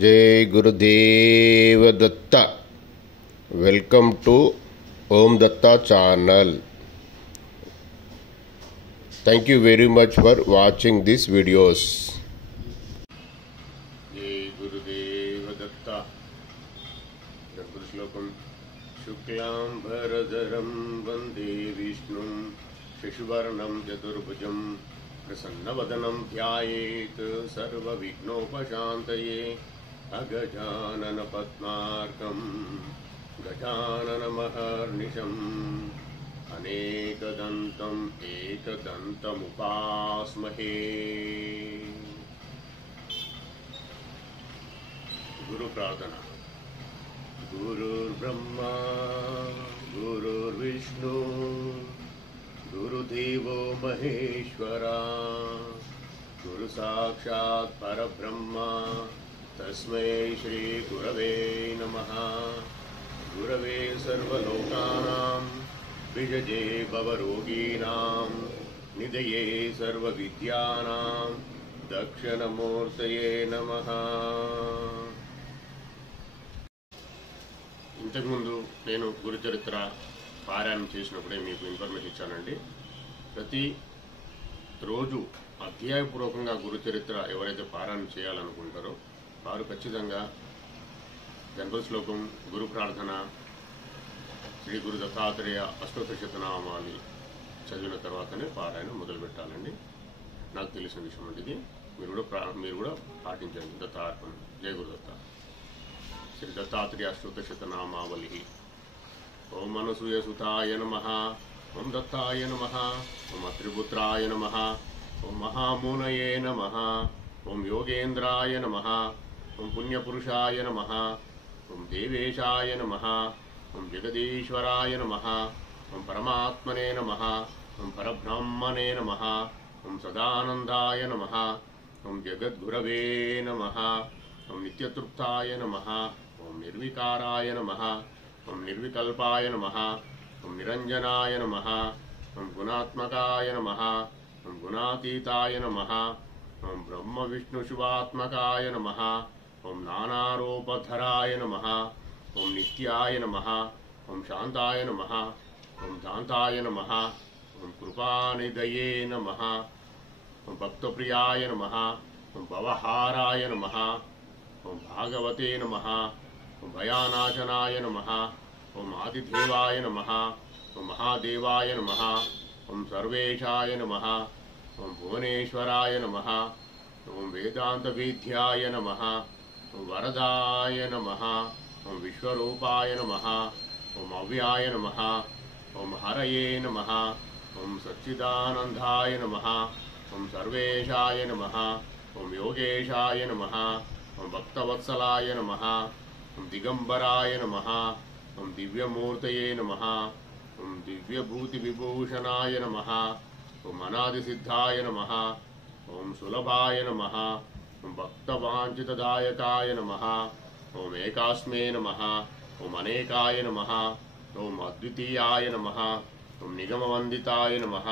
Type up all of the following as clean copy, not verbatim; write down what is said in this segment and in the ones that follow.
जय Gurudev Datta. Welcome to Om Datta channel. Thank you very much for watching these videos. जय गुरुदेव दत्ता। श्लोकम शुक्लांबरधरं वंदे विष्णुं शशिवर्णं चतुर्भुजं प्रसन्नवदनं ध्यायेत् सर्वविघ्नोपशान्तये। अगजानन पद्मार्कं गजाननमहर्निशम् अनेकदन्तम् एकदन्तमुपास्महे। गुरु प्रार्थना। गुरुर्ब्रह्मा गुरुर्विष्णु गुरुदेवो महेश्वरा गुरु साक्षात् परब्रह्मा तस्मै श्री गुरवे नमः। गुरवे सर्वलोकानां विजये भवरोगीणां निधये सर्वविद्यानां दक्षिणमूर्तये नमः। ఇంతకుముందు నేను గురుచరిత్ర పారాయణం చేసినప్పుడే మీకు ఇన్ఫర్మేషన్ ఇచ్చానండి. ప్రతి రోజు అధ్యాయపూర్వకంగా గురుచరిత్ర ఎవరైతే పారాయణం చేయాలనుకుంటారో వారు ఖచ్చితంగా జనరల్ శ్లోకం, గురు ప్రార్థన, శ్రీ గురు దత్తాత్రేయ అష్టోత్తరశతనామాలు చదివిన తర్వాతనే పారాయణం మొదలు పెట్టాలండి. నాకు తెలిసిన విషయం అంటే ఇది మీరు కూడా పాటించండి. దత్తార్పణ. జయ గురుదత్త. श्री दत्तात्रेय अष्टोत्तरशतनामावली। ओम अनसूयसुताय नमः। ओम दत्ताय नमः। ओम अत्रिपुत्राय नमः। ओम महामुनये नमः। ओम योगेन्द्राय नमः। ओम पुण्यपुरुषाय नमः। ओम देवेशाय नमः। ओम जगदीश्वराय नमः। ओम परमात्मने नमः। ओम परब्रह्मणे नमः। ओम सदानंदाय नमः। ओम जगद्गुरवे नमः। ओम नित्यतृप्ताय नमः। ओम निर्विकाराय नमः। ओम निर्विकल्पाय नमः। ओम निरंजनाय नमः। ओम गुणात्मकाय नमः। ओम गुणातीताय नमः। ओम ब्रह्म विष्णु शिवात्मकाय नमः। ओम नानारूपधराय नमः। ओम नित्याय नमः। ओम शांताय नमः। ओम दान्ताय नमः। ओम कृपानिधये नमः। ओम भक्तप्रियाय नमः। ओम भवहाराय नमः। ओम भागवते नमः। ओम भयानाशनाय नमः। ओम आदिदेवाय नमः। ओम महादेवाय नमः। ओम सर्वेशाय नमः। ओम भुवनेश्वराय नमः। ओम वेदांतविद्याय नमः। ओम वरदाय नमः। ओम विश्वरूपाय नमः। ओम अव्याय नमः। ओम हरये नमः। ओम सच्चिदानंदाय नमः। ओम सर्वेशाय नमः। ओम योगेशाय नमः। ओम भक्तवत्सलाय नमः। ओम दिगंबराय नमः। ओम दिव्यमूर्तये नमः। ओम दिव्यभूतिविभूषणाय नमः। ओम अनादिसिद्धाय नमः। ओम सुलभाय नमः। ओम भक्तवांछितदायकाय नमः। ओम एकास्मै नमः। ओम अनेकाय नमः। ओम अद्वितीयाय नमः। ओम निगमवंदिताय नमः।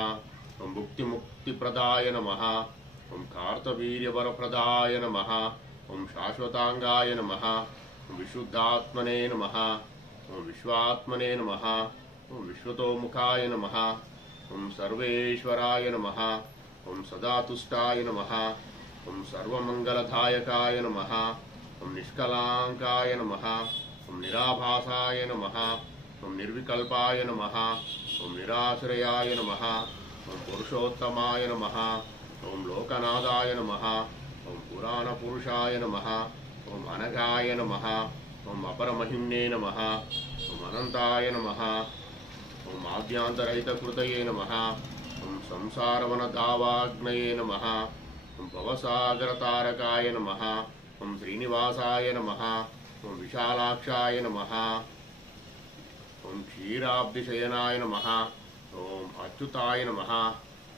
ओम भुक्तिमुक्तिप्रदाय नमः। ओम कार्तवीर्यवरप्रदाय नमः। ओम शाश्वतांगाय नमः। ओम विशुद्धात्मने नमः। ओम विश्वात्मने नमः। ओम विश्वतोमुखाय नमः। ओम सर्वेश्वराय नमः। ओम सदातुष्टाय नमः। ओम सर्वमंगलदायकाय नमः। ओम निष्कलांकाय नमः। ओम निराभासाय नमः। ओम निर्विकल्पाय नमः। ओम निराश्रयाय नमः। ओम पुरुषोत्तमाय नमः। ओम लोकनाथाय नमः। ओम पुराणपुरुषाय नमः। ओम अनघाय नमः। ओम अपरमहिम्ने नमः। ओम अनंताय नमः। ओम आद्यांतरहितकृतये नमः। ओम संसारवनदावाग्नये नमः। ओम भवसागरतारकाय नमः। ओम श्रीनिवासाय नमः। ओम विशालाक्षाय नमः। ओम क्षीराब्धिशयनाय नमः। ओम अच्युताय नमः।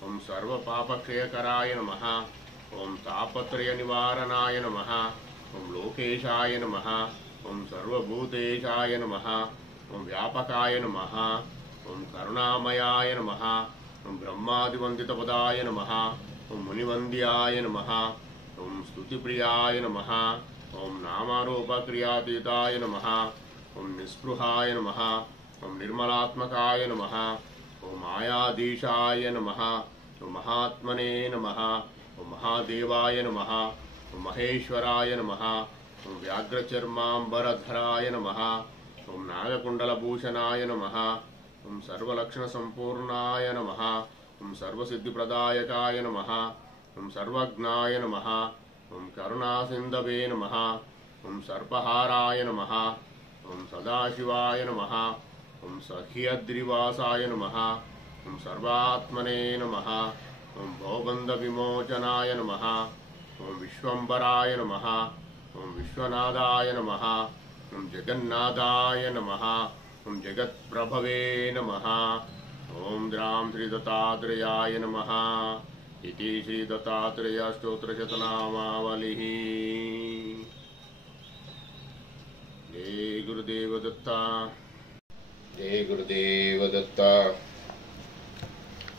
ओम सर्वपापक्षयकराय नमः। ओम तापत्रय निवारणाय नमः। ओम लोकेशाय नमः। ओम सर्वभूतेशाय नमः। ओम व्यापकाय नमः। ओम करुणामयाय नमः। ओम ब्रह्मादिवंदितपदाय नमः। ओम मुनिवंद्याय नमः। ओम स्तुतिप्रियाय नमः। ఓం నామారూపక్రియాతీతాయ నమః. ఓం నిస్పృహాయ నమః. ఓం నిర్మలాత్మకాయ నమః. ఓం మాయాధీశాయ నమః. ఓం మహాత్మనే నమః. ఓం మహాదేవాయ నమః. ఓం మహేశ్వరాయ నమః. ఓం వ్యాఘ్రచర్మాంబరధరాయ నమః. ఓం నాగకుండలభూషణాయ నమః. ఓం సర్వలక్షణసంపూర్ణాయ నమః. ఓం సర్వసిద్ధిప్రదాయకాయ నమః. ఓం సర్వజ్ఞాయ నమః. ఓం కరుణాసింధవే నమః. ఓం సర్పహారాయ నమః. ఓం సదాశివాయ నమః. ఓం సహ్యద్రివాసాయ నమః. ఓం సర్వాత్మనే నమః. ఓం భవబంధ విమోచనాయ నమః. ఓం విశ్వంబరాయ నమః. ఓం విశ్వనాథాయ నమః. ఓం జగన్నాథాయ నమః. ఓం జగత్ప్రభవే నమః. ఓం ద్రాం శ్రీ దత్తాత్రేయాయ నమః. इति श्री दत्तात्रेय स्तोत्रशतनामावलिः. जय गुरुदेव दत्ता. जय गुरुदेव दत्ता.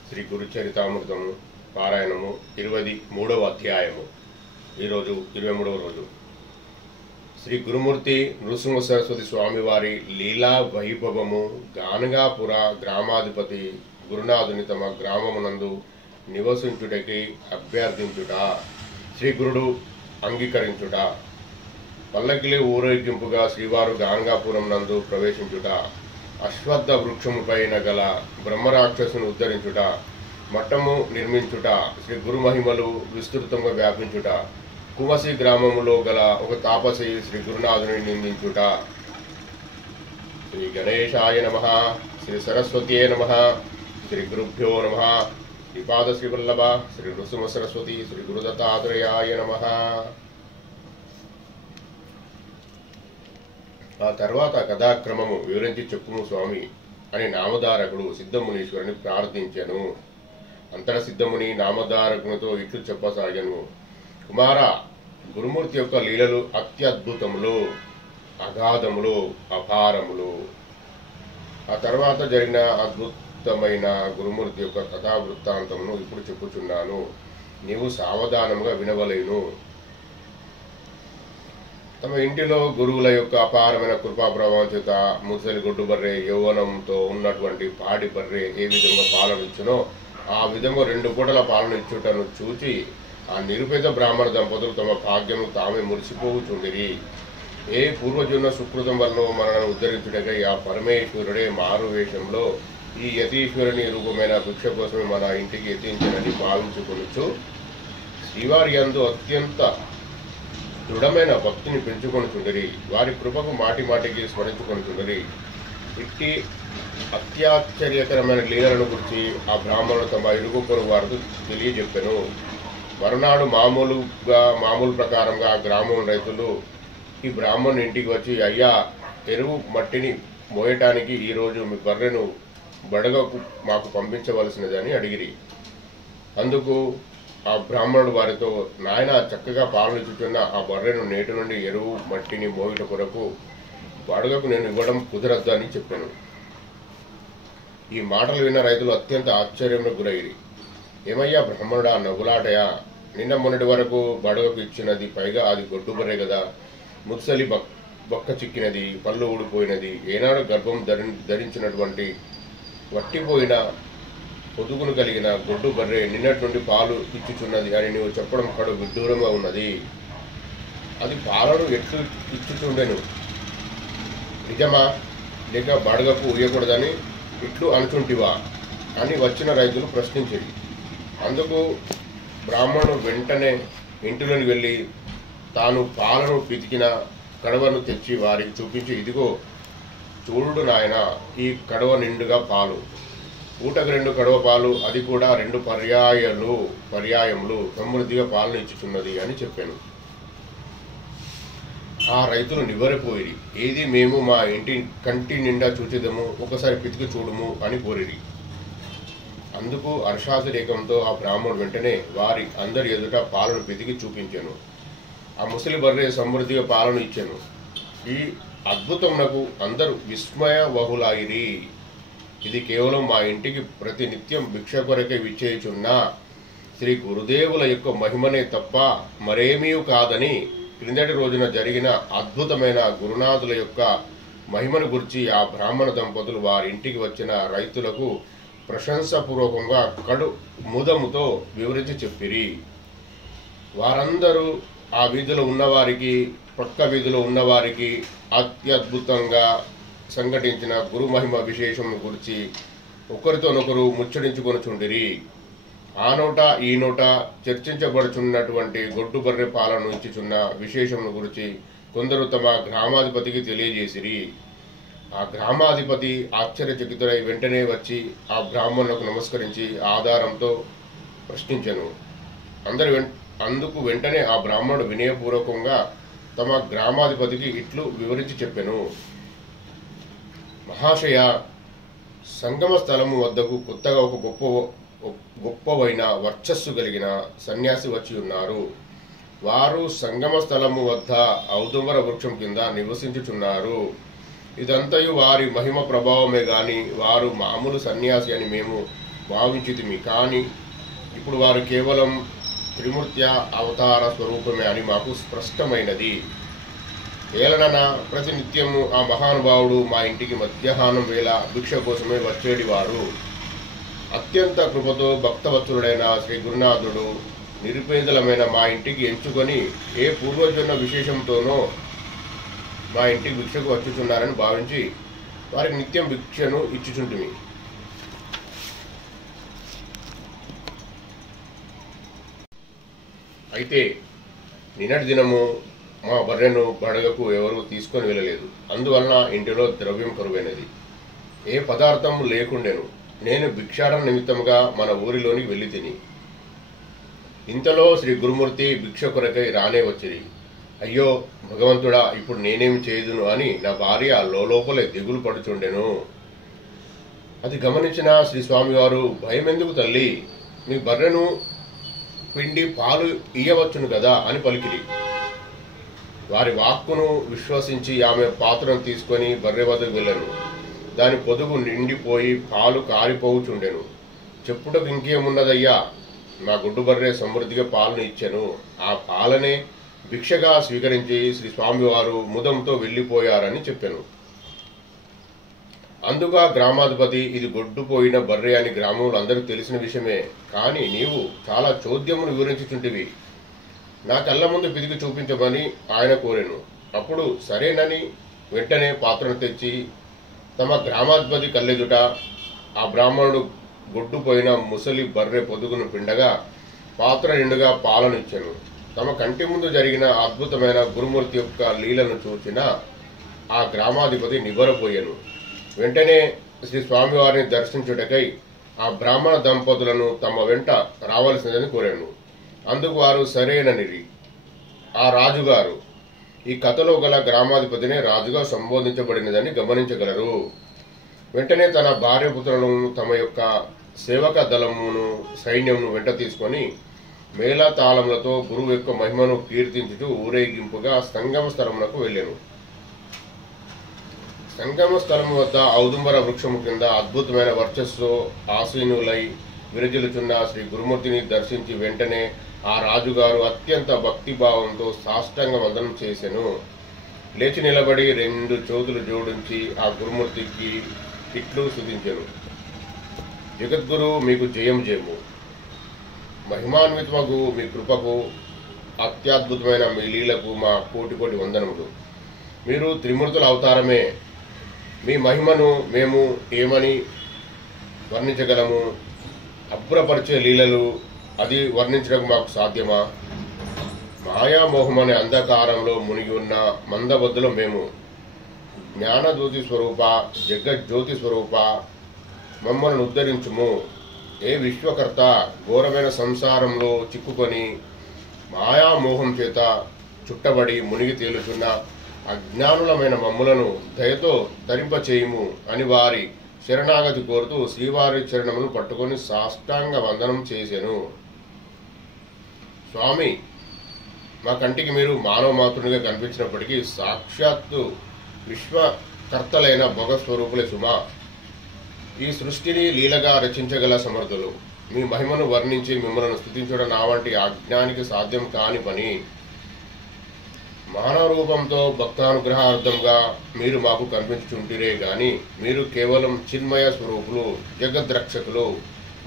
శ్రీ గురుచరితామృతము పారాయణము 23వ అధ్యాయము. ఈరోజు 23వ రోజు. శ్రీ గురుమూర్తి నృసింహ సరస్వతి స్వామివారి లీలా వైభవము గానగాపుర గ్రామాధిపతి గురునాథుని తమ గ్రామమునందు నివసించుటకి అభ్యర్థించుట, శ్రీ గురుడు అంగీకరించుట, పల్లకిలి ఊరేగింపుగా శ్రీవారు గానగాపురం నందు ప్రవేశించుట, అశ్వత్థ వృక్షముపైన గల బ్రహ్మరాక్షసును ఉద్ధరించుట, మఠము నిర్మించుట, శ్రీ గురు మహిమలు విస్తృతంగా వ్యాపించుట, కుమసి గ్రామములో గల ఒక తాపసి శ్రీ గురునాథుని నిందించుట. శ్రీ గణేశాయ నమః. శ్రీ సరస్వత్యే నమః. శ్రీ గురుభ్యో నమః. శ్రీపాద శ్రీ వల్లభ శ్రీ నృసింహ సరస్వతి శ్రీ గురుదత్తాత్రేయాయ నమః. ఆ తర్వాత కథాక్రమము వివరించి చెప్పుము స్వామి అని నామధారకుడు సిద్ధమునీశ్వరుని ప్రార్థించెను. అంతట సిద్ధముని నామధారకునితో ఇట్లు చెప్పసాగను. కుమార, గురుమూర్తి యొక్క లీలలు అత్యద్భుతములు, అగాధములు, అపారములు. ఆ తర్వాత జరిగిన అద్భుతమైన గురుమూర్తి యొక్క కథా వృత్తాంతమును ఇప్పుడు చెప్పుచున్నాను. నీవు సావధానంగా వినవలేను. తమ ఇంటిలో గురువుల యొక్క అపారమైన కృపా ప్రభావం చేత ముసలి గొడ్డు బర్రె యౌవనంతో ఉన్నటువంటి పాడి బర్రె ఏ విధంగా పాలనిచ్చునో ఆ విధంగా 2 పూటల పాలన ఇచ్చుటను చూచి ఆ నిరుపేద బ్రాహ్మణ దంపతులు తమ భాగ్యము తామే మురిసిపోవుచుండిరి. ఏ పూర్వజన్మ సుకృతం వలన మనను ఉద్ధరించుటకై ఆ పరమేశ్వరుడే మారు వేషంలో ఈ యతీశ్వరుని రూపమైన భిక్ష కోసమే మన ఇంటికి యతించనని భావించుకొనుచు శ్రీవారి యందు అత్యంత దృఢమైన భక్తిని పెంచుకొనుచుండిరి. వారి కృపకు మాటి మాటికి స్మరించుకొనుచుండిరి. ఇట్టి అత్యాశ్చర్యకరమైన లీలలను గురించి ఆ బ్రాహ్మణుడు తమ ఇరుగు పొరుగు వారికి తెలియజెప్పెను. మరునాడు మామూలు ప్రకారంగా ఆ గ్రామం రైతులు ఈ బ్రాహ్మణుని ఇంటికి వచ్చి, అయ్యా, ఎరువు మట్టిని మోయటానికి ఈరోజు మీ బర్రెను బడగకు మాకు పంపించవలసినదని అడిగిరి. అందుకు ఆ బ్రాహ్మణుడు వారితో, నాయన, చక్కగా పాలనిచ్చుచున్న ఆ బర్రెను నేటి నుండి ఎరువు మట్టిని మోయుట కొరకు బడగకు నేను ఇవ్వడం కుదరద్దు అని చెప్పాను. ఈ మాటలు విన్న రైతులు అత్యంత ఆశ్చర్యంలో గురైరి. ఏమయ్యా బ్రాహ్మణుడా, నవ్వులాటయా? నిన్న మొన్నటి వరకు బడగకు ఇచ్చినది, పైగా అది గొడ్డు బర్రె కదా. ముసలి బొక్క చిక్కినది, పళ్ళు ఊడిపోయినది, ఏనాడు గర్భం ధరించినటువంటి వట్టిపోయిన పొదుగును కలిగిన గొడ్డు బర్రె నిన్నటి నుండి పాలు ఇచ్చుచున్నది అని నీవు చెప్పడం కడు విడ్డూరంగా ఉన్నది. అది పాలను ఎట్లు ఇచ్చుచుండెను? నిజమా, లేక బడగకు ఉయ్యకూడదని ఇట్లు అనుచుంటివా అని వచ్చిన రైతులు ప్రశ్నించింది. అందుకు బ్రాహ్మణుడు వెంటనే ఇంటిలోని వెళ్ళి తాను పాలను పితికిన కడవను తెచ్చి వారికి చూపించి, ఇదిగో చూడు నాయన, ఈ కడవ నిండుగా పాలు, పూటకు 2 కడవ పాలు, అది కూడా 2 పర్యాయములు సమృద్ధిగా పాలను ఇచ్చుచున్నది అని చెప్పాను. ఆ రైతులు నివ్వెరపోయిరి. ఏది, మేము మా ఇంటి కంటి నిండా చూచేదము, ఒకసారి పితికి చూడుము అని కోరిరి. అందుకు హర్షాతిరేకంతో ఆ బ్రాహ్మణుడు వెంటనే వారి అందరి ఎదుట పాలను పితికి చూపించాను. ఆ ముసలి బర్రె సమృద్ధిగా పాలను ఇచ్చాను. ఈ అద్భుతమునకు అందరూ విస్మయవహులైరి. ఇది కేవలం మా ఇంటికి ప్రతినిత్యం భిక్ష కొరకే విచ్చేయుచున్న శ్రీ గురుదేవుల యొక్క మహిమనే తప్ప మరేమీ కాదని క్రిందటి రోజున జరిగిన అద్భుతమైన గురునాథుల యొక్క మహిమను గురించి ఆ బ్రాహ్మణ దంపతులు వారి ఇంటికి వచ్చిన రైతులకు ప్రశంసాపూర్వకంగా కడు ముదముతో వివరించి చెప్పిరి. వారందరూ ఆ వీధిలో ఉన్నవారికి, ప్రక్క వీధిలో ఉన్నవారికి అత్యద్భుతంగా సంఘటించిన గురు మహిమ విశేషం గురించి ఒకరితోనొకరు ముచ్చడించుకొనుచుండిరి. ఆ నోట ఈ నోట చర్చించబడుచున్నటువంటి గొడ్డు బర్రె పాలను ఇచ్చుచున్న విశేషమును గురించి కొందరు తమ గ్రామాధిపతికి తెలియజేసిరి. ఆ గ్రామాధిపతి ఆశ్చర్యచకితుడై వెంటనే వచ్చి ఆ బ్రాహ్మణులకు నమస్కరించి ఆధారంతో ప్రశ్నించెను. అందుకు వెంటనే ఆ బ్రాహ్మణుడు వినయపూర్వకంగా తమ గ్రామాధిపతికి ఇట్లు వివరించి చెప్పెను. మహాశయ, సంగమ స్థలము వద్దకు కొత్తగా ఒక గొప్పవైన వర్చస్సు కలిగిన సన్యాసి వచ్చి ఉన్నారు. వారు సంగమ స్థలము వద్ద ఔదుంబర వృక్షం కింద నివసించుచున్నారు. ఇదంతయు వారి మహిమ ప్రభావమే గాని వారు మామూలు సన్యాసి అని మేము భావించితిమి. కానీ ఇప్పుడు వారు కేవలం త్రిమూర్త్య అవతార స్వరూపమే అని మాకు స్పష్టమైనది. ఏలనన ప్రతినిత్యము ఆ మహానుభావుడు మా ఇంటికి మధ్యాహ్నం వేళ భిక్ష కోసమే వచ్చేటివాడు. అత్యంత కృపతో భక్తవత్సలుడైన శ్రీ గురునాథుడు నిరుపేదలమైన మా ఇంటికి ఎంచుకొని ఏ పూర్వజన్మ విశేషంతోనో మా ఇంటికి భిక్షకు వచ్చుచున్నారని భావించి వారికి నిత్యం భిక్షను ఇచ్చుచుంటిమి. అయితే నిన్నటి దినము మా బర్రెను బడగకు ఎవరూ తీసుకొని వెళ్ళలేదు. అందువలన ఇంటిలో ద్రవ్యం కరువైనది. ఏ పదార్థం లేకుండెను. నేను భిక్షాటన నిమిత్తముగా మన ఊరిలోనికి వెళ్ళి తిని ఇంతలో శ్రీ గురుమూర్తి భిక్ష కొరకై రానే వచ్చిరి. అయ్యో భగవంతుడా, ఇప్పుడు నేనేమి చేయుదును అని నా భార్య లోపలే దిగులు పడుచుండెను. అది గమనించిన శ్రీ స్వామివారు, భయమెందుకు తల్లి, నీ బర్రెను పిండి పాలు ఇయ్యవచ్చును కదా అని పలికిరి. వారి వాక్కును విశ్వసించి ఆమె పాత్రను తీసుకొని బర్రె వద్దకు వెళ్ళను. దాని పొదుగు నిండిపోయి పాలు కారిపోవుచుండెను. చెప్పుటకు ఇంకేమున్నదయ్యా, నా గుడ్డు బర్రె సమృద్ధిగా పాలను ఇచ్చెను. ఆ పాలనే భిక్షగా స్వీకరించి శ్రీ స్వామివారు ముదంతో వెళ్ళిపోయారని చెప్పాను. అందుగా గ్రామాధిపతి, ఇది గొడ్డుపోయిన బర్రె అని గ్రామంలో అందరికీ తెలిసిన విషయమే. కానీ నీవు చాలా చోద్యమును వివరించుచుంటివి. నా కళ్ళ ముందు పిదిగి చూపించమని ఆయన కోరెను. అప్పుడు సరేనని వెంటనే పాత్రను తెచ్చి తమ గ్రామాధిపతి కళ్ళెదుట ఆ బ్రాహ్మణుడు గొడ్డుపోయిన ముసలి బర్రె పొదుగును పిండగా పాత్ర నిండుగా పాలను ఇచ్చెను. తమ కంటి ముందు జరిగిన అద్భుతమైన గురుమూర్తి యొక్క లీలను చూచిన ఆ గ్రామాధిపతి నివ్వెరపోయెను. వెంటనే శ్రీ స్వామివారిని దర్శించుటకై ఆ బ్రాహ్మణ దంపతులను తమ వెంట రావలసిందని కోరాను. అందుకు వారు సరేననిరి. ఆ రాజుగారు, ఈ కథలో గల గ్రామాధిపతినే రాజుగా సంబోధించబడినదని గమనించగలరు. వెంటనే తన భార్యపుత్రులను తమ యొక్క సేవక దళమును సైన్యమును వెంట తీసుకొని మేళతాళములతో గురువు యొక్క మహిమను కీర్తించుతూ ఊరేగింపుగా సంగమ స్థలమునకు వెళ్ళాను. సంగమ స్థలము వద్ద ఔదుంబర వృక్షము కింద అద్భుతమైన వర్చస్సు ఆసీనులై విరజిల్లుచున్న శ్రీ గురుమూర్తిని దర్శించి వెంటనే ఆ రాజుగారు అత్యంత భక్తిభావంతో సాష్టాంగ వందనం చేసెను. లేచి నిలబడి 2 చేతులు జోడించి ఆ గురుమూర్తికి ఇట్లు స్తుతించెను. జగద్గురు, మీకు జయం జయము. మహిమాన్వితమగు మీ కృపకు, అత్యద్భుతమైన మీ లీలకు మా కోటి కోటి వందనములు. మీరు త్రిమూర్తుల అవతారమే. మీ మహిమను మేము ఏమని వర్ణించగలము? అభ్రపరిచే లీలలు అది వర్ణించడం మాకు సాధ్యమా? మాయామోహం అనే అంధకారంలో మునిగి ఉన్న మందబద్దులో మేము. జ్ఞానజ్యోతి స్వరూప, జగజ్యోతి స్వరూప, మమ్మల్ని ఉద్ధరించుము. ఏ విశ్వకర్త, ఘోరమైన సంసారంలో చిక్కుకొని మాయామోహం చేత చుట్టబడి మునిగి తేలుచున్న అజ్ఞానులమైన మమ్ములను దయతో తరింపచేయుము అని వారి శరణాగతి కోరుతూ శ్రీవారి చరణమును పట్టుకొని సాష్టాంగ వందనం చేసెను. స్వామి, మా కంటికి మీరు మానవ మాతృనిగా కనిపించినప్పటికీ సాక్షాత్తు విశ్వకర్తలైన భగస్వరూపులే సుమా. ఈ సృష్టిని లీలగా రచించగల సమర్థులు. మీ మహిమను వర్ణించి మిమ్మల్ని స్తుతించడం నా వంటి అజ్ఞానికి సాధ్యం కాని పని. మానవ రూపంతో భక్తానుగ్రహార్థంగా మీరు మాకు కనిపించుచుంటిరే గాని మీరు కేవలం చిన్మయ స్వరూపులు, జగద్రక్షకులు,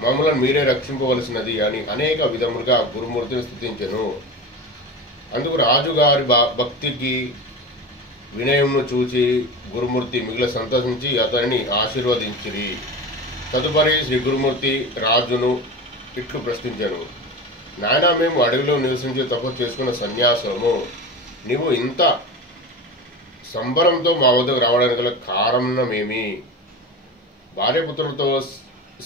మమ్మల్ని మీరే రక్షింపవలసినది అని అనేక విధములుగా గురుమూర్తిని స్తుతించెను. అందుకు రాజుగారి భక్తికి వినయమును చూచి గురుమూర్తి మిగిలిన సంతోషించి అతనిని ఆశీర్వదించిరి. తదుపరి శ్రీ గురుమూర్తి రాజును ఇట్లు ప్రశ్నించెను. నాయన, మేము అడవిలో నివసించి తపస్సు చేసుకున్న సన్యాసులము. నీవు ఇంత సంబరంతో మా వద్దకు రావడానికి గల కారణమేమి? భార్యపుత్రులతో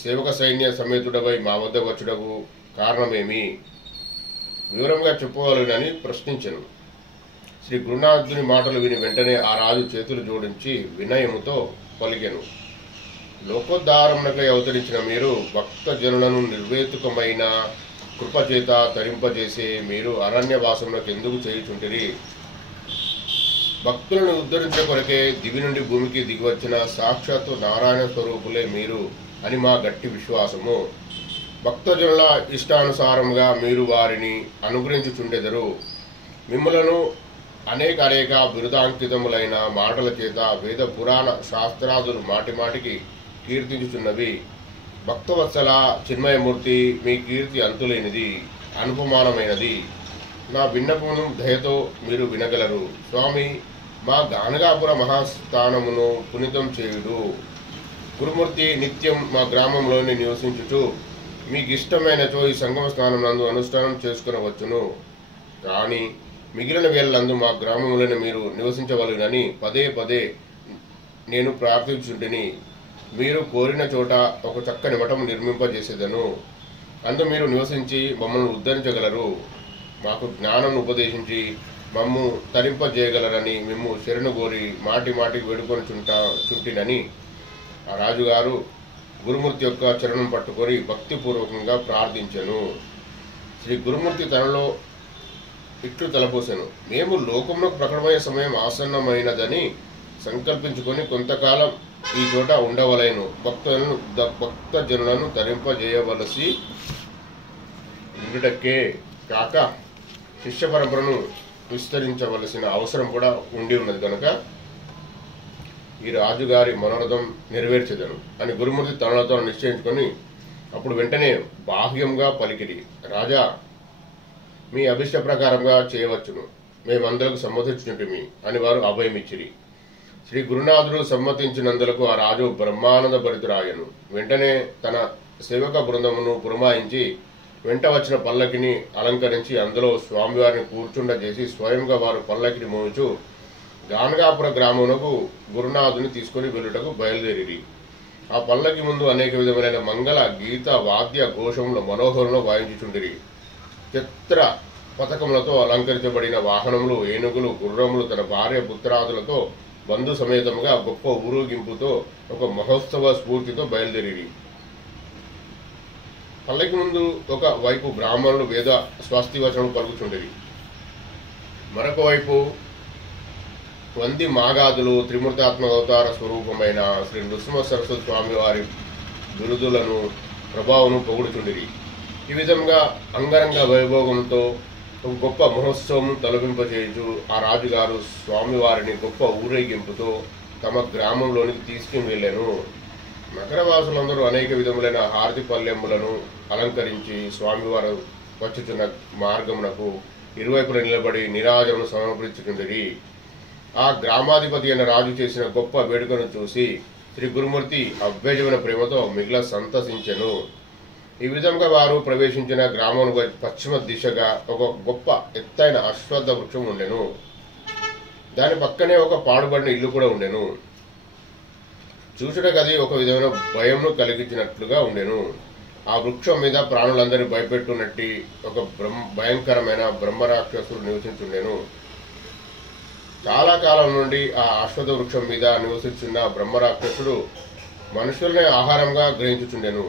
సేవక సైన్య సమేతుడపై మా వద్దకు వచ్చుటకు కారణమేమి? వివరంగా చెప్పవలెనని ప్రశ్నించెను. శ్రీ గురునాథుని మాటలు విని వెంటనే ఆ రాజు చేతులు జోడించి వినయముతో పలికెను. లోకోద్ధారమునకై అవతరించిన మీరు భక్త జనులను నిర్వేతుకమైన కృపచేత తరింపజేసే మీరు అరణ్యవాసములకు ఎందుకు చేయుచుంటిరి? భక్తులను ఉద్ధరించిన కొరకే దివి నుండి భూమికి దిగివచ్చిన సాక్షాత్తు నారాయణ స్వరూపులే మీరు అని మా గట్టి విశ్వాసము. భక్తజనుల ఇష్టానుసారంగా మీరు వారిని అనుగ్రహించుచుండెదరు. మిమ్మలను అనేక బిరుదాంకితములైన మాటల చేత వేద పురాణ శాస్త్రాదులు మాటిమాటికి కీర్తించుచున్నవి. భక్తవత్సల చిన్మయమూర్తి, మీ కీర్తి అంతులేనిది, అనుపమానమైనది. నా విన్నపమును దయతో మీరు వినగలరు. స్వామి, మా గానగాపుర మహాస్థానమును పునీతం చేయుడు. గురుమూర్తి నిత్యం మా గ్రామంలోని నివసించుచు మీకు ఇష్టమైనచో ఈ సంగమ స్నానం నందు అనుష్ఠానం చేసుకునవచ్చును. కానీ మిగిలిన వేళలందు మా గ్రామంలోనే మీరు నివసించవలెనని పదే పదే నేను ప్రార్థించుంటిని. మీరు కోరిన చోట ఒక చక్కని మఠం నిర్మింపజేసేదను. అందు మీరు నివసించి మమ్మల్ని ఉద్ధరించగలరు. మాకు జ్ఞానం ఉపదేశించి మమ్ము తరింపజేయగలరని మేము శరణు కోరి మాటి మాటికి వేడుకొని చుంటినని ఆ రాజుగారు గురుమూర్తి యొక్క చరణం పట్టుకొని భక్తిపూర్వకంగా ప్రార్థించెను. శ్రీ గురుమూర్తి తనలో ఇట్లు తలపోసెను. మేము లోకమునకు ప్రకటమయ్యే సమయం ఆసన్నమైనదని సంకల్పించుకొని కొంతకాలం ఈ చోట ఉండవలేను. భక్తజనులను తరింపజేయవలసి ఉండుటకే కాక శిష్య పరంపరను విస్తరించవలసిన అవసరం కూడా ఉండి ఉన్నది కనుక ఈ రాజుగారి మనోరథం నెరవేర్చెదను అని గురుమూర్తి తనలతో నిశ్చయించుకొని అప్పుడు వెంటనే బాహ్యంగా పలికిరి. రాజా, మీ అభిష్ట ప్రకారంగా చేయవచ్చును, మేమందరకు సమ్మతించుంటిమి అని వారు అభయమిచ్చిరి. శ్రీ గురునాథుడు సమ్మతించినందులకు ఆ రాజు బ్రహ్మానంద భరితురాయను. వెంటనే తన సేవక బృందమును పురమాయించి వెంట వచ్చిన పల్లకిని అలంకరించి అందులో స్వామివారిని కూర్చుండజేసి స్వయంగా వారు పల్లకిని మోయించు గానగాపుర గ్రామమునకు గురునాథుని తీసుకుని వెళ్ళుటకు బయలుదేరిరి. ఆ పల్లకి ముందు అనేక విధమైన మంగళ గీత వాద్య ఘోషముల మనోహరంలో వాయించుచుండిరి. చిత్ర పథకములతో అలంకరించబడిన వాహనములు, ఏనుగులు, గుర్రములు తన భార్య పుత్రాదులతో బంధు సమేతముగా గొప్ప ఊరేగింపుతో ఒక మహోత్సవ స్ఫూర్తితో బయలుదేరిరి. పల్లకి ముందు ఒక వైపు బ్రాహ్మణులు వేద స్వస్తివచనలు పలుకుచుండిరి. మరొక వైపు వంది మాగాదులు త్రిమూర్తాత్మక అవతార స్వరూపమైన శ్రీ నృసింహ సరస్వతి స్వామి వారి బిరుదులను ప్రభావమును పొగుడుచుండిరి. ఈ విధంగా అంగరంగ వైభోగంతో ఒక గొప్ప మహోత్సవం తలపింపచేయు ఆ రాజుగారు స్వామివారిని గొప్ప ఊరేగింపుతో తమ గ్రామంలోనికి తీసుకుని వెళ్ళాను. నగరవాసులందరూ అనేక విధములైన హారతి పల్లెములను అలంకరించి స్వామివారు వచ్చుచున్న మార్గమునకు ఇరువైపున నిలబడి నీరాజమును సమర్పించుచుండిరి. ఆ గ్రామాధిపతి అయిన రాజు చేసిన గొప్ప వేడుకను చూసి శ్రీ గురుమూర్తి అవ్యజమైన ప్రేమతో మిగిలిన సంతసించెను. ఈ విధంగా వారు ప్రవేశించిన గ్రామం పశ్చిమ దిశగా ఒక గొప్ప ఎత్తైన అశ్వత్థ వృక్షం ఉండెను. దాని పక్కనే ఒక పాడుబడిన ఇల్లు కూడా ఉండెను. చూచుటకు అది ఒక విధమైన భయమును కలిగించినట్లుగా ఉండెను. ఆ వృక్షం మీద ప్రాణులందరినీ భయపెట్టునట్టి ఒక భయంకరమైన బ్రహ్మరాక్షసుడు నివసించుండెను. చాలా కాలం నుండి ఆ అశ్వత్థ వృక్షం మీద నివసించున్న బ్రహ్మరాక్షసుడు మనుషుల్ని ఆహారంగా గ్రహించుచుండెను.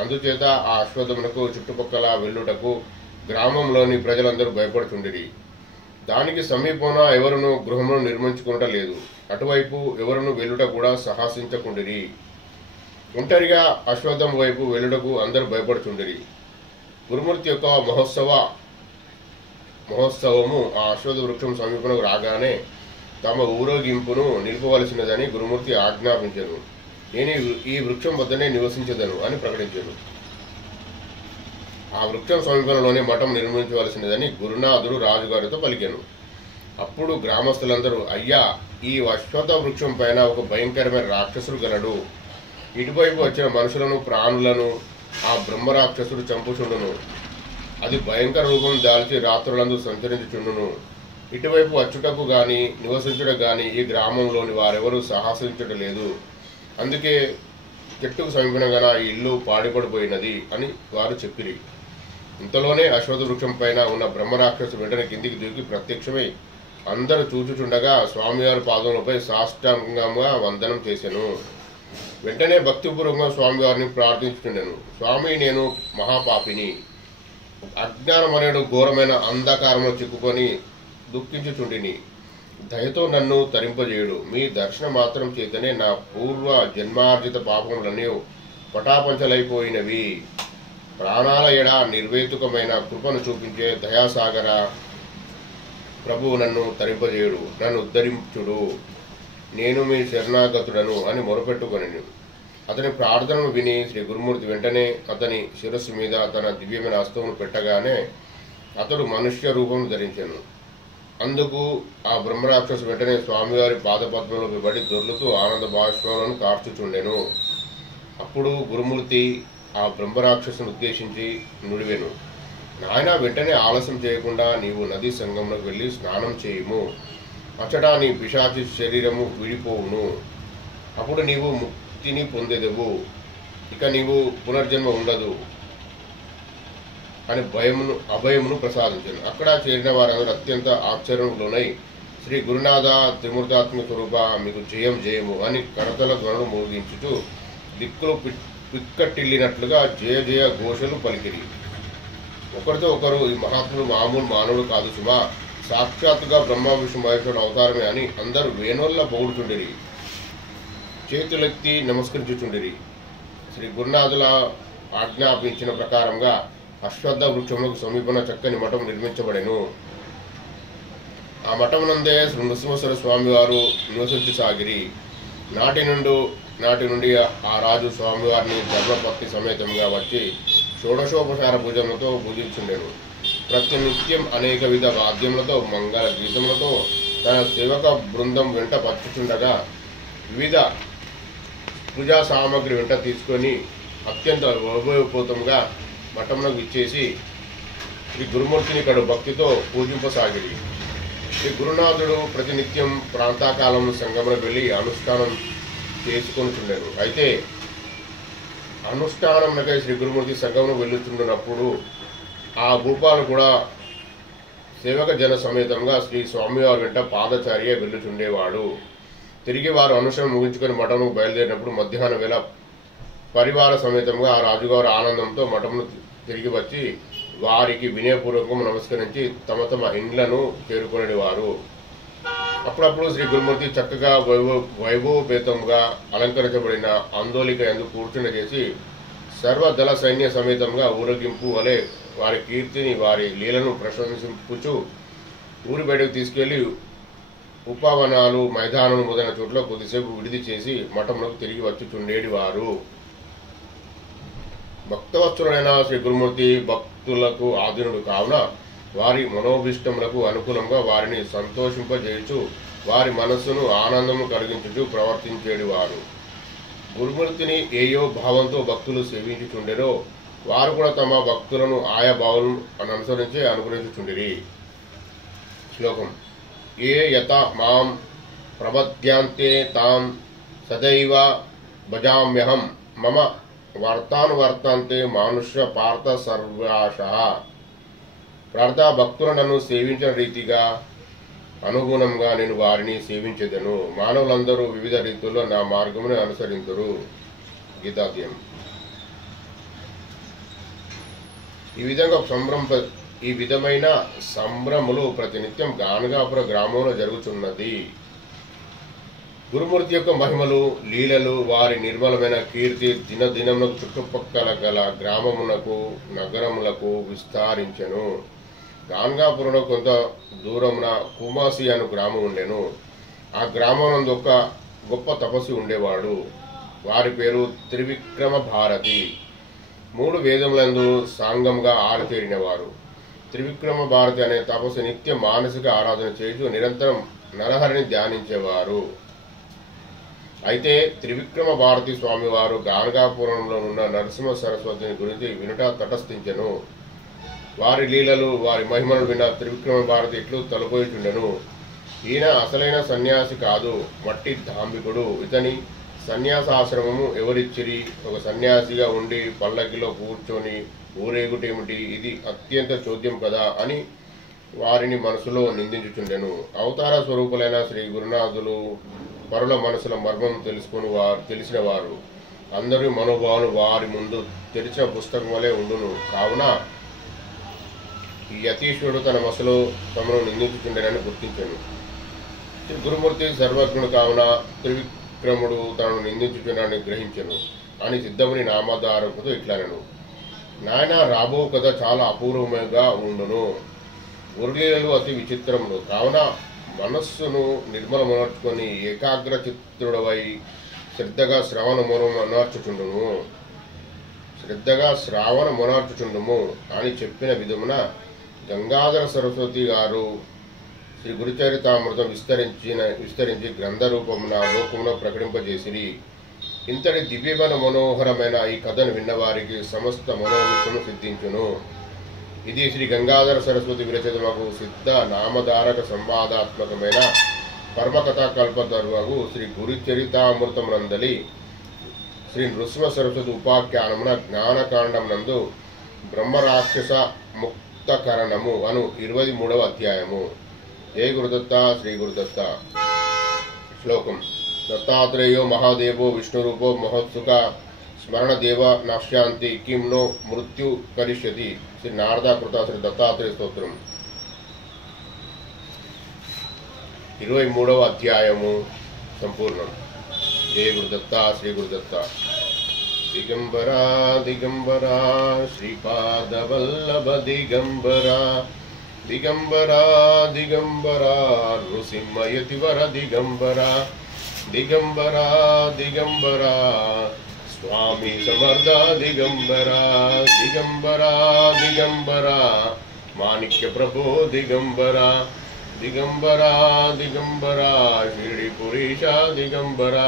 అందుచేత ఆ అశ్వత్థమునకు చుట్టుపక్కల వెళ్ళుటకు గ్రామంలోని ప్రజలందరూ భయపడుచుండిరి. దానికి సమీపంలో ఎవరును గృహమును నిర్మించుకునట లేదు. అటువైపు ఎవరును వెళ్ళుట కూడా సాహసించకుండిరి. ఒంటరిగా అశ్వత్థం వైపు వెళ్ళుటకు అందరూ భయపడుచుండిరి. గురుమూర్తి యొక్క మహోత్సవము ఆ అశ్వత్థ వృక్షం సమీపంలో రాగానే తమ ఊరేగింపును నిలుపవలసినదని గురుమూర్తి ఆజ్ఞాపించెను. నేను ఈ వృక్షం వద్దనే నివసించదను అని ప్రకటించాను. ఆ వృక్షం సమీపంలోనే మఠం నిర్మించవలసినదని గురునాథుడు రాజుగారితో పలికాను. అప్పుడు గ్రామస్తులందరూ, అయ్యా, ఈ అశ్వత్థ వృక్షం పైన ఒక భయంకరమైన రాక్షసుడు గలడు. ఇటువైపు వచ్చిన మనుషులను ప్రాణులను ఆ బ్రహ్మరాక్షసుడు చంపుచుండును. అది భయంకర రూపం దాల్చి రాత్రులందు సంచరించుచుండును. ఇటువైపు వచ్చుటకు గాని నివసించుటకు గాని ఈ గ్రామంలోని వారెవరూ సాహసించడం లేదు. అందుకే చెట్టుకు సమీపంగా ఈ ఇల్లు పాడిపడిపోయినది అని వారు చెప్పిరి. ఇంతలోనే అశ్వత్థ వృక్షం పైన ఉన్న బ్రహ్మరాక్షసు వెంటనే కిందికి దూకి ప్రత్యక్షమై అందరూ చూచుచుండగా స్వామివారి పాదములపై సాష్టాంగంగా వందనం చేశాను. వెంటనే భక్తిపూర్వకంగా స్వామివారిని ప్రార్థించుచుండెను. స్వామి, నేను మహాపాపిని, అజ్ఞానం అనేడు ఘోరమైన అంధకారంలో చిక్కుకొని దుఃఖించుచుండిని. దయతో నన్ను తరింపజేయుడు. మీ దర్శన మాత్రం చేతనే నా పూర్వ జన్మార్జిత పాపములన్నీ పటాపంచలైపోయినవి. ప్రాణాల ఎడ నిర్వేతుకమైన కృపను చూపించే దయాసాగర ప్రభువు నన్ను తరింపజేయుడు, నన్ను ఉద్ధరించుడు. నేను మీ శరణాగతుడను అని మొరపెట్టుకొనెను. అతని ప్రార్థనను విని శ్రీ గురుమూర్తి వెంటనే అతని శిరస్సు మీద తన దివ్యమైన హస్తమును పెట్టగానే అతడు మనుష్య రూపం ధరించెను. అందుకు ఆ బ్రహ్మరాక్షసు వెంటనే స్వామివారి పాదపద్మంలోకి పడి దొర్లుతూ ఆనంద బాష్పాలను కార్చుచుండెను. అప్పుడు గురుమూర్తి ఆ బ్రహ్మరాక్షసును ఉద్దేశించి నుడివెను, నాయన, వెంటనే ఆలస్యం చేయకుండా నీవు నదీ సంగంలోకి వెళ్ళి స్నానం చేయుము. అచ్చటా నీ పిశాచి శరీరము విడిపోవును. అప్పుడు నీవు ముక్తిని పొందెదవు. ఇక నీవు పునర్జన్మ ఉండదు అని అభయమును ప్రసాదించాను. అక్కడ చేరిన వారందరూ అత్యంత ఆశ్చర్యంలోనై, శ్రీ గురునాథ త్రిమూర్తాత్మిక స్వరూప, మీకు జయం జయము అని కరతల ధ్వనులు మోగించుతూ దిక్కులు పిక్కటిల్లినట్లుగా జయ జయ ఘోషలు పలికిరి. ఒకరితో ఒకరు, ఈ మహాత్ముడు మామూలు మానవుడు కాదు సుమా, సాక్షాత్తుగా బ్రహ్మ విష్ణు మహేశ్వరుడు అవతారమే అని అందరూ వేణోళ్ళ పొగుడుచుండిరి, చేతులెత్తి నమస్కరించుచుండిరి. శ్రీ గురునాథుల ఆజ్ఞాపించిన ప్రకారంగా అశ్వత్థ వృక్షములకు సమీపన చక్కని మఠం నిర్మించబడెను. ఆ మఠమునందే శ్రీ నృసింహేశ్వర స్వామి వారు నివసించసాగిరి. నాటి నుండి ఆ రాజు స్వామివారిని ధర్మపత్ని సమేతంగా వచ్చి షోడశోపచార పూజలతో పూజించుండెను. ప్రతినిత్యం అనేక విధ వాద్యములతో మంగళ గీతములతో తన సేవక బృందం వెంట పచ్చుచుండగా వివిధ పూజా సామాగ్రి వెంట తీసుకొని అత్యంత వైభవపూతంగా మఠమునకు ఇచ్చేసి శ్రీ గురుమూర్తిని కడు భక్తితో పూజింపసాగిరి. శ్రీ గురునాథుడు ప్రతినిత్యం ప్రాంతాకాలం సంగములకు వెళ్ళి అనుష్ఠానం చేసుకొనిచుండెను. అయితే అనుష్ఠానంకై శ్రీ గురుమూర్తి సంగమును వెళ్ళుచుండినప్పుడు ఆ భూపాలు కూడా సేవక జన సమేతంగా శ్రీ స్వామివారి వెంట పాదచారిగా వెళ్ళుచుండేవాడు. తిరిగి వారు అనుష్ఠానం ముగించుకొని మఠముకు బయలుదేరినప్పుడు మధ్యాహ్నం వేళ పరివార సమేతంగా ఆ రాజుగారు ఆనందంతో మఠమును తిరిగి వచ్చి వారికి వినయపూర్వకం నమస్కరించి తమ తమ ఇండ్లను చేరుకునేవారు. అప్పుడప్పుడు శ్రీ గురుమూర్తి చక్కగా వైభవపేతంగా అలంకరించబడిన ఆందోళిక యందు కూర్చుండ చేసి సర్వదళ సైన్య సమేతంగా ఊరేగింపు వలె వారి కీర్తిని, వారి లీలను ప్రశంసింపుచు ఊరి బయటకు తీసుకెళ్లి ఉపవనాలు, మైదానం మొదలైన చోట్ల కొద్దిసేపు విడిది చేసి మఠంలోకి తిరిగి వచ్చుచుండేవారు. భక్తవత్సరుడైన శ్రీ గురుమూర్తి భక్తులకు ఆధీనుడు కావున వారి మనోభిష్టములకు అనుకూలంగా వారిని సంతోషింపజేయచ్చు, వారి మనస్సును ఆనందము కలిగించుచు ప్రవర్తించేవారు. గురుమూర్తిని ఏయో భావంతో భక్తులు సేవించుచుండెరో వారు కూడా తమ భక్తులను ఆయా భావం అనుసరించి అనుగ్రహించుచుండిరి. శ్లోకం: ఏ యత మాం ప్రపద్యాంతే తాం సదైవ భజామ్యహం మమ వర్తానువర్తంతే మానుష్య పార్థ సర్వాశః. ప్రార్థ భక్తులు నన్ను సేవించిన రీతిగా అనుగుణంగా నేను వారిని సేవించెదను. మానవులందరూ వివిధ రీతుల్లో నా మార్గమును అనుసరింతురు. గీతాధ్యాయం. ఈ విధమైన సంభ్రములు ప్రతినిత్యం గానగాపుర గ్రామంలో జరుగుతున్నది. గురుమూర్తి యొక్క మహిమలు, లీలలు, వారి నిర్మలమైన కీర్తి దినదినములకు చుట్టుపక్కల గల గ్రామమునకు, నగరములకు విస్తరించెను. గాన్గాపురంలో కొంత దూరమున కుమాసి అను గ్రామం ఉండెను. ఆ గ్రామం నందు ఒక గొప్ప తపస్వి ఉండేవాడు. వారి పేరు త్రివిక్రమ భారతి. 3 వేదములందు సాంగంగా ఆరితేరినవారు. త్రివిక్రమ భారతి అనే తపస్సు నిత్యం మానసిక ఆరాధన చేస్తూ నిరంతరం నరహరిని ధ్యానించేవారు. అయితే త్రివిక్రమ భారతి స్వామివారు గాన్గాపురంలో ఉన్న నరసింహ సరస్వతిని గురించి వినుట తటస్థించెను. వారి లీలలు వారి మహిమలు విన్న త్రివిక్రమ భారతి ఇట్లు తలపోయిచుండెను. ఈయన అసలైన సన్యాసి కాదు, మట్టి ధాంబికుడు. ఇతని సన్యాసాశ్రమము ఎవరిచ్చిరి? ఒక సన్యాసిగా ఉండి పల్లకిలో కూర్చొని ఊరేగుటేమిటి? ఇది అత్యంత చోద్యం కదా అని వారిని మనసులో నిందించుచుండెను. అవతార స్వరూపులైన శ్రీ గురునాథులు పరుల మనసుల మర్మం తెలిసిన వారు. అందరి మనోభావాలు వారి ముందు తెరిచిన పుస్తకం వలె ఉండును. కావున ఈ యతీశ్వరుడు తన మనసులో తమను నిందించుచుండెనని గుర్తించెను. శ్రీ గురుమూర్తి సర్వజ్ఞుడు కావున త్రివిక్రముడు తనను నిందించుచుండని గ్రహించెను అని సిద్ధముని నామధారకుతో ఇట్లనెను. నాయన, రాబో కథ చాలా అపూర్వముగా ఉండును. గురులీలలు అతి విచిత్రములు. కావున మనస్సును నిర్మలమనర్చుకొని ఏకాగ్ర చిత్తుడవై శ్రద్ధగా శ్రావణ మొనర్చుచుండుము అని చెప్పిన విధమున గంగాధర సరస్వతి గారు శ్రీ గురుచరితామృతం విస్తరించి గ్రంథ రూపమున లోకమున ప్రకటింపజేసిరి. ఇంతటి దివ్యమైన మనోహరమైన ఈ కథను విన్నవారికి సమస్త మనోభిష్టము సిద్ధించును. ఇది శ్రీ గంగాధర సరస్వతి విరచితమగు సిద్ధ నామధారక సంవాదాత్మకమైన పరమకథా కల్పతరువగు శ్రీ గురుచరితామృతమునందలి శ్రీ నృసింహ సరస్వతి ఉపాఖ్యానమున జ్ఞానకాండమునందు బ్రహ్మరాక్షస ముక్తకరణము అను 23వ అధ్యాయము. జయ గురుదత్త. శ్రీ గురుదత్త. శ్లోకం. దత్తాత్రేయో మహాదేవో విష్ణురూపో మహోత్సుక స్మరణదేవ నశ్యాంతి కిం నో మృత్యు కరిష్యతి. శ్రీ నారదాకృత శ్రీ దత్తాత్రేయ స్తోత్రం. 23వ అధ్యాయము సంపూర్ణం. జయ గురుదత్త. శ్రీ గురుదత్త. దిగంబరా దిగంబరా శ్రీపాదవల్లభ దిగంబరా దిగంబరా దిగంబరా నృసింహయతివర దిగంబరా దిగంబరా దిగంబరా స్వామి సమర్థ దిగంబరా దిగంబరా దిగంబరా మాణిక్య ప్రభో దిగంబరా దిగంబరా దిగంబరా షిరిడిపురీశ దిగంబరా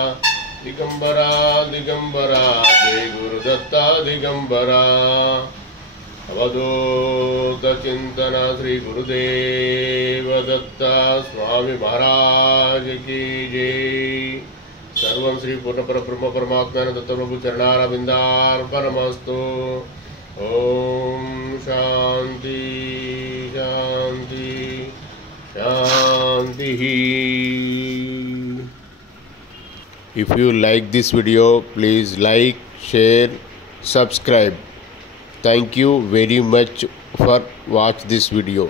దిగంబరా దిగంబరా జయ గురుదత్త దిగంబరా. అవధూత చింతన శ్రీ గురుదేవ దత్త స్వామి మహారాజ్ की जय. सर्वं श्री पूर्णपर ब्रह्म परमात्मा दत्त प्रभु चरणारविंदार्पणमस्तु. ओम शांति शांति शांति. If you like this video, please like, share, subscribe. Thank you very much for watch this video.